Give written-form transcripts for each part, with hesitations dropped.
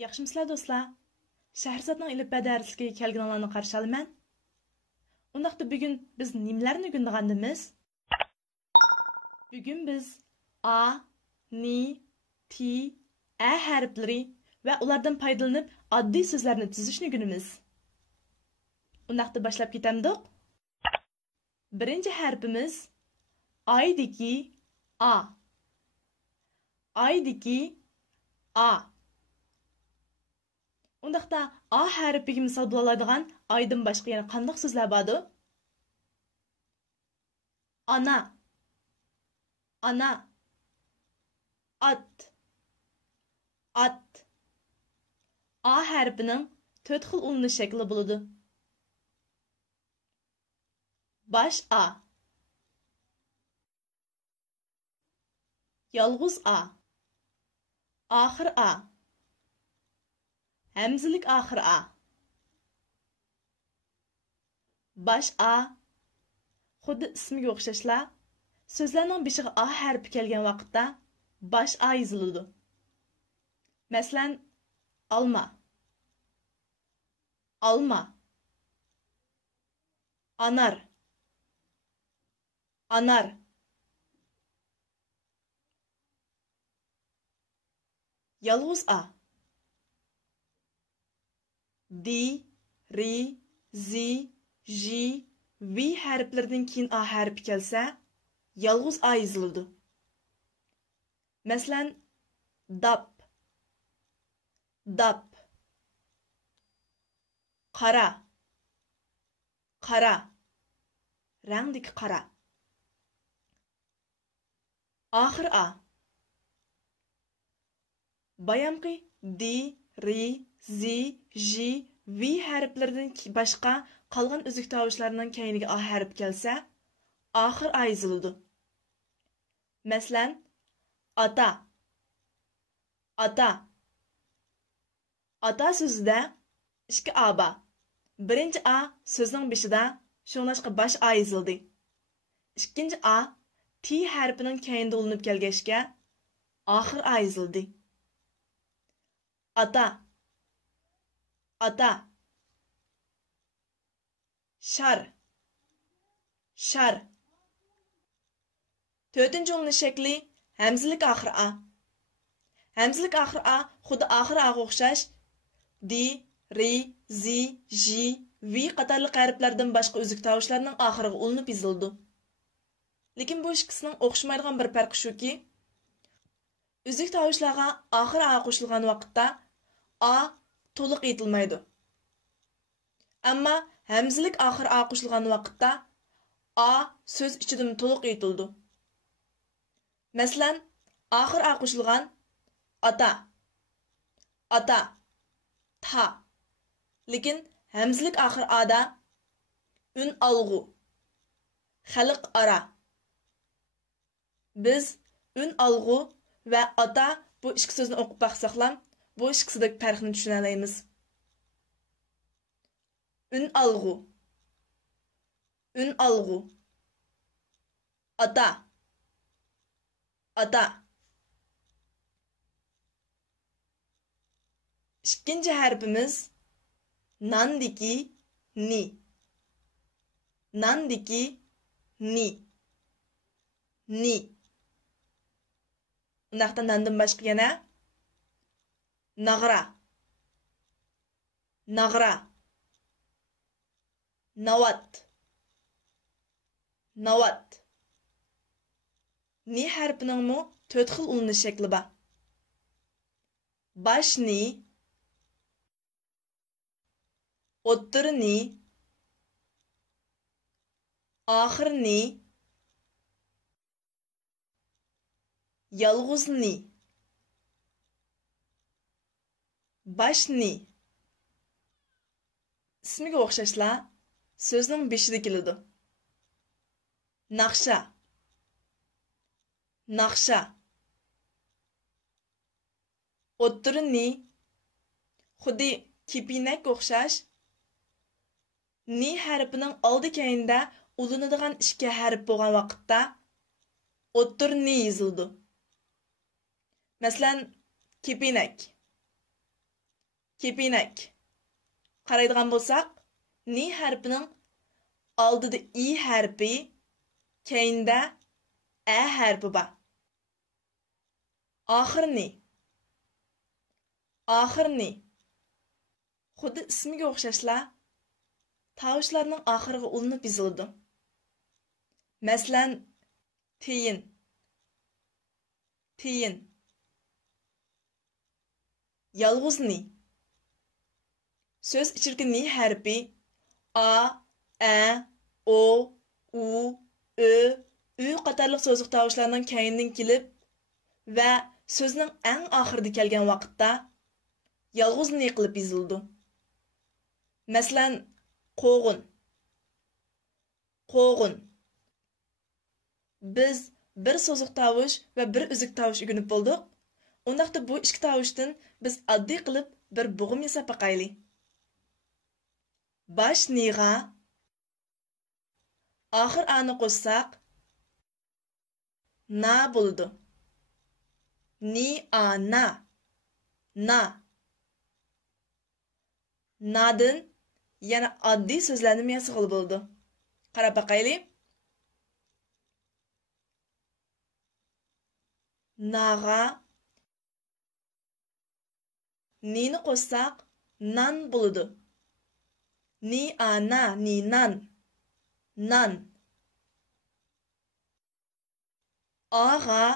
Yaxshimisilar do'stlar? Shahrzodning ilib darsligi kelganlarni qarshi olaman. Undaqda bugun biz nimalarni o'rganganimiz? Bugun biz a, ni, ti, a harflari va ulardan foydalanib oddiy so'zlarni tuzishni o'rganamiz. Undaqda boshlab ketamdiq. Birinchi harfimiz aydiki a. Aydiki a. Undaqda a harfiga misol bo'la aydan boshqa yana qanday so'zlar bordi? Ana. Ana. At. At. A harfining 4 xil ulanish shakli bo'ladi. Baş a. Yalğız a. Axir a. Həmzilik axir a. Baş a. Xuddi ismiga o'xshashla, so'zlarning beshiga a harfi kelgan vaqtda baş a yoziladi. Masalan, alma. Alma. Anar. Anar. Yalğız a. Di, ri, zi, ji, vi harflaridan keyin a harfi kelsa, yalğız a yoziladi. Masalan, dap. Dap. Qara. Qara. Rangdagi qara. Axir a. Bayamqi di, ri, zi, ji, vi harflaridan boshqa qolgan uzuk tovushlarning keyiniga a harfi kelsa, axir a yoziladi. Masalan, ata. Ata. Ata so'zida ikki a bor. Birinchi a so'zning beshida, shunglashqa bosh a yozildi. Ikkinchi a ti harfining keyinida ulanib kelgachga axir a yozildi. Ata. Ata. Şar. Şar. To'rtinchi ulanish shakli hamzilik axir a. Hamzilik axir a xuddi axir a o'xshash di, ri, zi, ji, vi qatorliq harflardan boshqa uzuk tovushlarning oxiriga ulanib yozildi. Lekin bu ikkisining o'xshamaydigan bir farqi shuki, uzuk tovushlarga axir a qo'shilgan vaqtda a to'liq aytilmaydi. Ammo hamzilik axir a qo'shilgan vaqtda a so'z ichidan to'liq aytildi. Masalan, axir a qo'shilgan ata. Ata. Ta. Lekin hamzilik axir ada un alg'u. Xalq ara. Biz un alg'u va ata bu ikki so'zni o'qib baqsaqlam, bu ikkisidagi farqni tushuna olamiz. Un alg'u. Un alg'u. Ata. Ata. İkinci harfimiz nandiki ni. Nandiki ni. Ni. Undaqda nandan boshqa yana nag'ra. Nag'ra. Navat. Navat. Ni harfining mu 4 xil ulanish shakli bor. Bash ni, o'ttir ni, axir ni, yalğız ni. Bash ni. İsmiga o'xshashla, so'zning beshida keladi. Naqsha. Naqsha. O'ttir ni. Xuddi kipinak o'xshash. Ni harfining oldi keyinda ulanadigan ikki harf bo'lgan vaqtda o'ttir ni yozildi. Masalan, kepinak. kepinak. Qaraydigan bo'lsak, ni harfining oldida i harfi, keyinda a harfi bor. Oxirni. Oxirni. Xuddi ismiga o'xshashla, tovushlarning oxiriga ulinib yoziladi. Masalan, tiyin. Tiyin. Yalg'uzni. Söz içirki ni harfi a, o, u, ö, ü qatarlıq sözlük tavuşlarının keyninden kelib və sözün ən axırda kelgan vaqtda yalğız ni qilib yozildi. Masalan, qo'g'in. Qo'g'in. Biz bir sözlük tavuş və bir üzük tavuş ügünüp bolduq. Ondaqda bu ikki tavuşdan biz addiy qilib bir bo'g'im yasab baqayli. Baş niğa axir ani qo'shsaq na bo'ldi. Ni ana. Na. Nadın yana addiy so'zlarni yasig'il bo'ldi. Qarab baqayli. Nağa nini qo'shsaq nan bo'ldi. Ni ana, ni nan. Nan. Ağa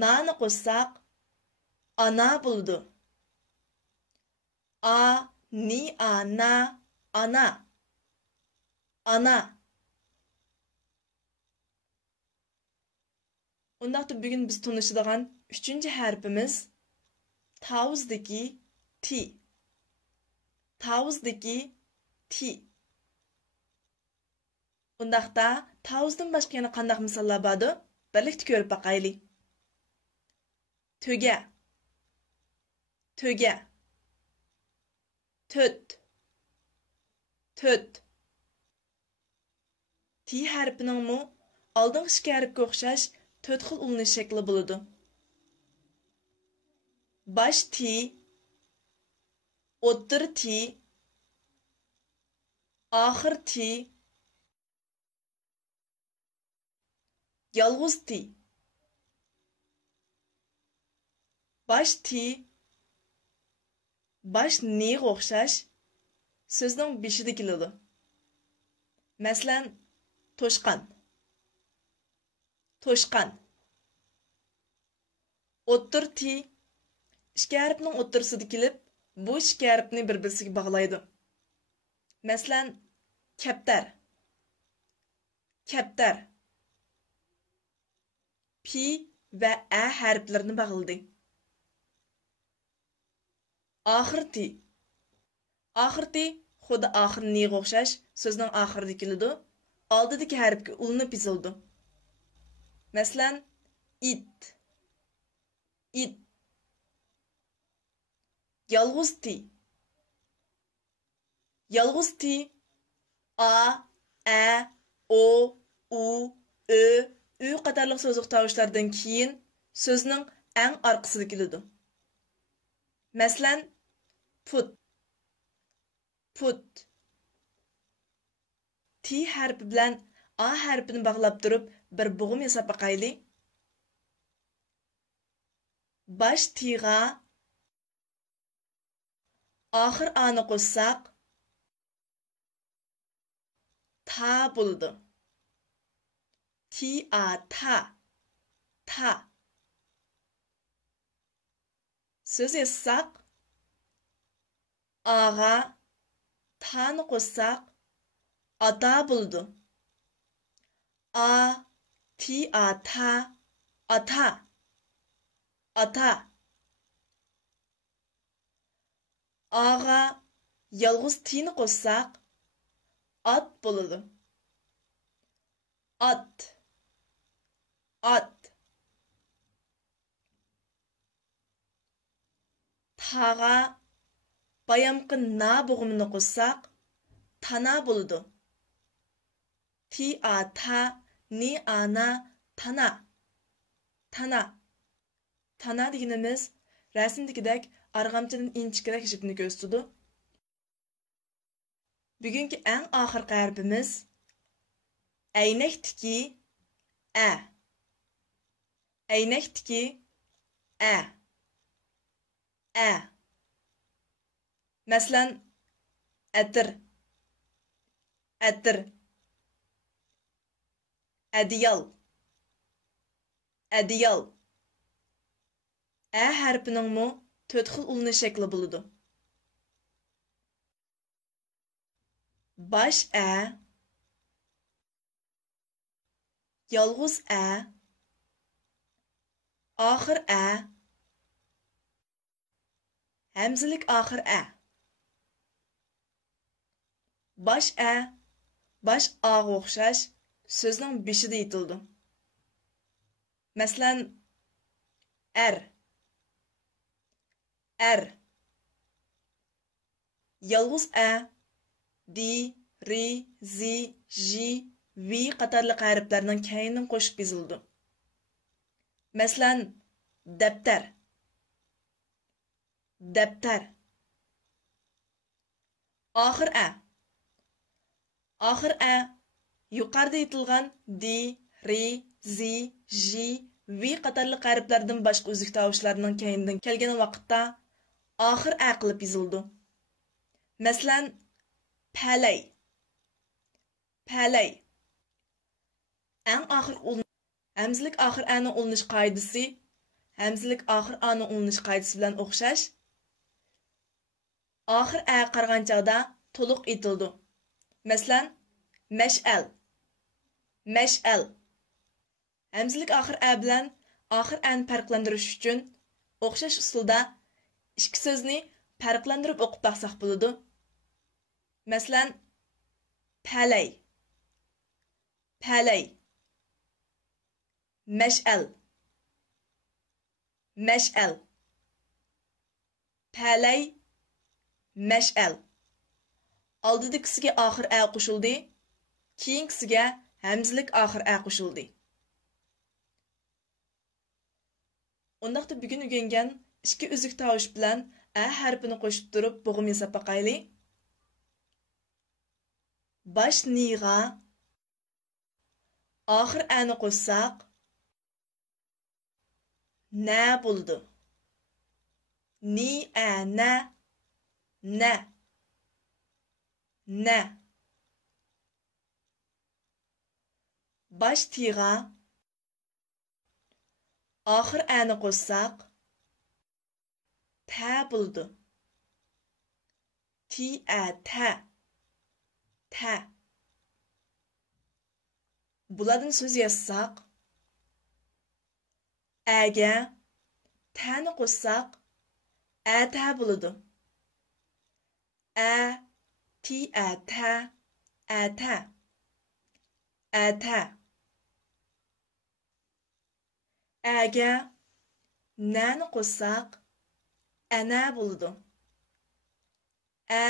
nani qo'shsaq ana bo'ldi. A, ni ana, ana. Ana. Ondaqda bugün biz tanışıdığan 3. harfimiz tavuzdaki ti. Tavuzdaki ti. Ondaqda tavuzdan başqa yana qandaq misollar bordi? Birlikda ko'rib baqayli. Töge. Töge. Töt. Töt. Ti harfining mu oldingi ikki harfga o'xshash 4 xil ulanish shakli bo'ladi. Baş ti, o'ttir ti, oxir ti, yalg'uz ti. Baş ti, baş niga o'xshash so'zning beshida keladi. Masalan, to'shqan. To'shqan. O'ttir ti ikki harfning o'ttirisida kelib, bu ikki harfni bir-birisiga bog'laydi. Masalan, kaptar. Kaptar. Pi va a harflarini bog'ladi. Oxirti. Oxirti xuddi oxirniga o'xshash so'zning oxirida keladi. Oldidagi harfga ulinib yozildi. Masalan, it. It. Yalg'uz ti. Yalg'uz ti a, o, u, ö, ü qatarlıq sözlük tavuşlardan keyin sözning eng orqasida keladi. Masalan, put. Put. Ti harfi bilan a harfini bog'lab turib bir bo'g'im yasab baqayli. Baş tiga oxir ani qo'shsaq ta bo'ldi. Ti a ta. Ta. Söz yazsaq ağa tani qo'shsaq ata bo'ldi. A, ti a ta, ata. Ata. Ağa yalg'ız tini qo'shsaq at bo'ladi. At. At. Tağa bayamqi na bo'g'imini qo'shsaq tana bo'ladi. Ti a ta, ni ana, tana. Tana. Tana deganimiz Rəsmdəkidək arğamçının inçikirək jipini göstərdi. Bugünkü ən axırqı hərfimiz əynəkdiki ə. Əynəkdiki ə. Ə. Məsələn, ətir. Ətir. Ədyal. Ədyal. Ə hərfinin mu 4 xil ulunu şəkli buludu. Baş ə, yalğız ə, axır ə, həmzilik axır ə. Baş ə, baş ağa oxşaş sözün bişida aytildi. Məsələn, ər, ər. Yalğız ə, di, ri, zi, ji, vi qatarlıq hərflərinin keynindən qoşub yazıldı. Məsələn, dəftər, dəftər. Axır ə, axır ə. Yuqarıda aytilgan di, ri, zi, ji, vi qatarlıq hərflərdən başqa üzük tavuşlarının keynindən kelген vaqtda axır ə qılıb yazıldı. Məsələn, pələk, pələk. Ən axır həmzilik axır ənin ulunuş qaydası həmzilik axır a'nın ulunuş qaydası bilan oxşaş. Axır ə qarğan çağda toluq aytildi. Məsələn, məşəl, məşəl. Həmzilik axır ə bilan axır əni fərqləndiriş üçün oxşaş usulda ikki sözni fərqləndirib oqub baxsaq buludu. Məsələn, pələk, pələk. Məşəl, məşəl. Pələk, məşəl. Aldıdakisiga axır ə qo'shildi, keyingisiga həmzilik axır ə qo'shildi. Ondaqda bugun o'rgangan ikki uzuk tovush bilan ə harfini qo'shib turib bo'g'im yasab baqayli. Baş niga axır əni qo'shsaq nə bo'ldi? Ni ə nə, nə, nə. Baş tiga axır əni qo'shsaq tə bo'ldi. Ti ə tə, tə. Bulardan söz yazsaq əgə təni qo'shsaq ətə bo'ladi. Ə, ti ətə, ətə, ətə. Əgə nəni qo'shsaq ənə bo'ladi. Ə.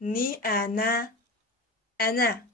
Ni ana, ana.